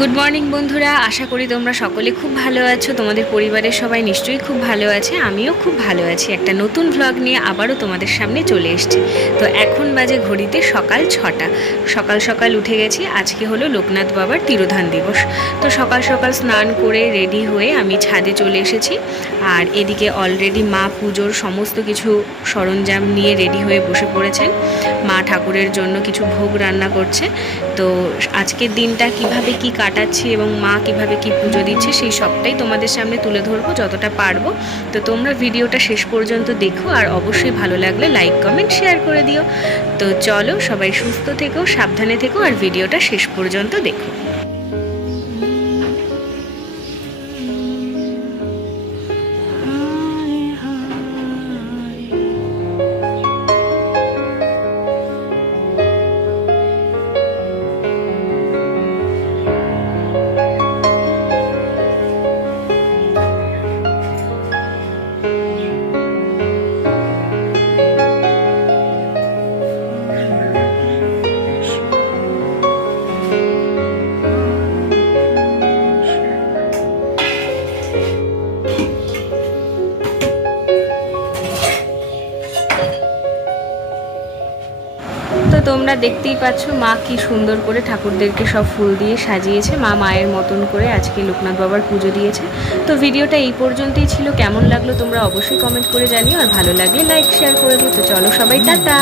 Good morning বন্ধুরা। আশা করি তোমরা সকলে খুব ভালো আছো। তোমাদের পরিবারের সবাই নিশ্চয়ই খুব ভালো আছে। আমিও খুব ভালো আছি। একটা নতুন ভ্লগ নিয়ে আবারও তোমাদের সামনে চলে এসেছি। তো এখন বাজে ঘড়িতে সকাল ছটা। সকাল সকাল উঠে গেছি। আজকে হলো লোকনাথ বাবার তিরোধান দিবস। তো সকাল সকাল স্নান করে রেডি হয়ে আমি ছাদে চলে এসেছি। আর এদিকে অলরেডি মা পুজোর সমস্ত কিছু সরঞ্জাম নিয়ে রেডি হয়ে বসে পড়েছেন। মা ঠাকুরের জন্য কিছু ভোগ রান্না করছে। তো আজকের দিনটা কীভাবে কি কাটাচ্ছি এবং মা কীভাবে কি পুজো দিচ্ছে সেই সবটাই তোমাদের সামনে তুলে ধরবো যতটা পারব। তো তোমরা ভিডিওটা শেষ পর্যন্ত দেখো আর অবশ্যই ভালো লাগলে লাইক, কমেন্ট, শেয়ার করে দিও। তো চলো সবাই সুস্থ থেকো, সাবধানে থেকো আর ভিডিওটা শেষ পর্যন্ত দেখো। তো তোমরা দেখতেই পাচ্ছ, মা কি সুন্দর করে ঠাকুরদেরকে সব ফুল দিয়ে সাজিয়েছে। মা মায়ের মতন করে আজকে লোকনাথ বাবার পুজো দিয়েছে। তো ভিডিওটা এই পর্যন্তই ছিল। কেমন লাগল তোমরা অবশ্যই কমেন্ট করে জানিও। আর ভালো লাগলে লাইক শেয়ার করে দিও। তো চলো সবাই, টাটা!